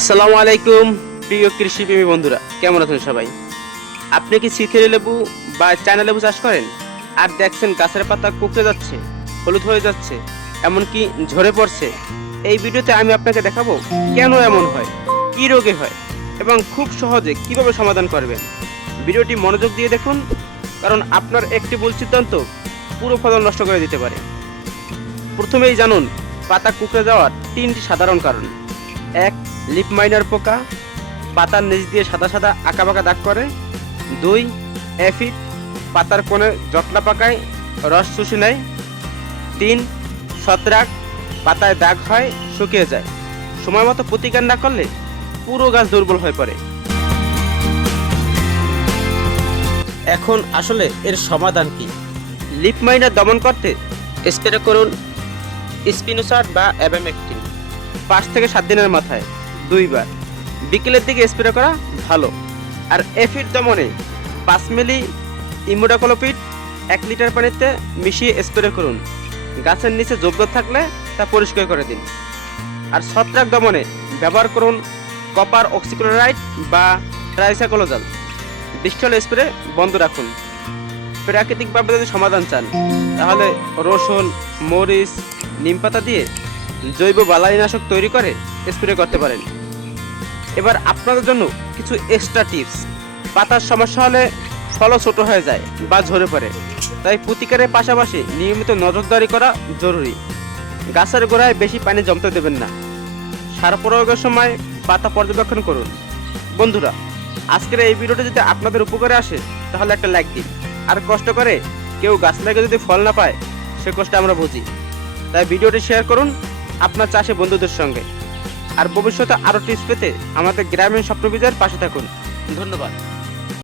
আসসালামু আলাইকুম প্রিয় কৃষিপ্রেমী বন্ধুরা, কেমন আছেন সবাই? আপনি কি সিথেরি লেবু বা চায়না লেবু চাষ করেন আর দেখছেন গাছের পাতা কুকড়ে যাচ্ছে, হলুদ হয়ে যাচ্ছে, এমনকি ঝরে পড়ছে? এই ভিডিওতে আমি আপনাকে দেখাবো কেন এমন হয়, কি রোগে হয় এবং খুব সহজে কিভাবে সমাধান করবেন। ভিডিওটি মনোযোগ দিয়ে দেখুন, কারণ আপনার একটি ভুল সিদ্ধান্ত পুরো ফলন নষ্ট করে দিতে পারে। প্রথমেই জানুন পাতা কুকড়ে যাওয়ার তিনটি সাধারণ কারণ। এক, লিফ মাইনার পোকা, পাতার নিচ দিয়ে সাদা সাদা আঁকাবাঁকা দাগ করে। দুই, অ্যাফিড, পাতার কোণে জটলা পাকায়, রস শুষে নেয়। তিন, ছত্রাক, পাতায় দাগ হয়, শুকিয়ে যায়। সময় মতো প্রতিকার না করলে পুরো গাছ দুর্বল হয়ে পড়ে। এখন আসলে এর সমাধান কি? লিফ মাইনার দমন করতে স্প্রে করুন স্পিনোসাট বা অ্যাবামেকটিন 5 থেকে 7 দিনের মাথায় 2 বার। বিকেলের দিকে স্প্রে করা ভালো। আর এফিড দমনে 5 মিলি ইমিডাক্লোপিড 1 লিটার পানিতে মিশিয়ে স্প্রে করুন। গাছের নিচে জব্দ থাকলে তা পরিষ্কার করে দিন। আর ছত্রাক দমনে ব্যবহার করুন কপার অক্সিক্লোরাইড বা ট্রাইসাইক্লোজাল। বৃষ্টি হলে স্প্রে বন্ধ রাখুন। প্রাকৃতিকভাবে যদি সমাধান চান তাহলে রসুন, মরিচ, নিমপাতা দিয়ে জৈব বালাইনাশক তৈরি করে স্প্রে করতে পারেন। এবার আপনাদের জন্য কিছু এক্সট্রা টিপস। পাতার সমস্যা হলে ফলও ছোট হয়ে যায় বা ঝরে পড়ে, তাই প্রতিকারের পাশাপাশি নিয়মিত নজরদারি করা জরুরি। গাছের গোড়ায় বেশি পানি জমতে দেবেন না। সার প্রয়োগের সময় পাতা পর্যবেক্ষণ করুন। বন্ধুরা, আজকের এই ভিডিওটি যদি আপনাদের উপকারে আসে তাহলে একটা লাইক দিন। আর কষ্ট করে কেউ গাছ লাগিয়ে যদি ফল না পায়, সে কষ্ট আমরা বুঝি। তাই ভিডিওটি শেয়ার করুন আপনার চাষি বন্ধুদের সঙ্গে। আর ভবিষ্যতে আরও টিপস পেতে আমাদের গ্রামীণ স্বপ্ন বিজয়ের পাশে থাকুন। ধন্যবাদ।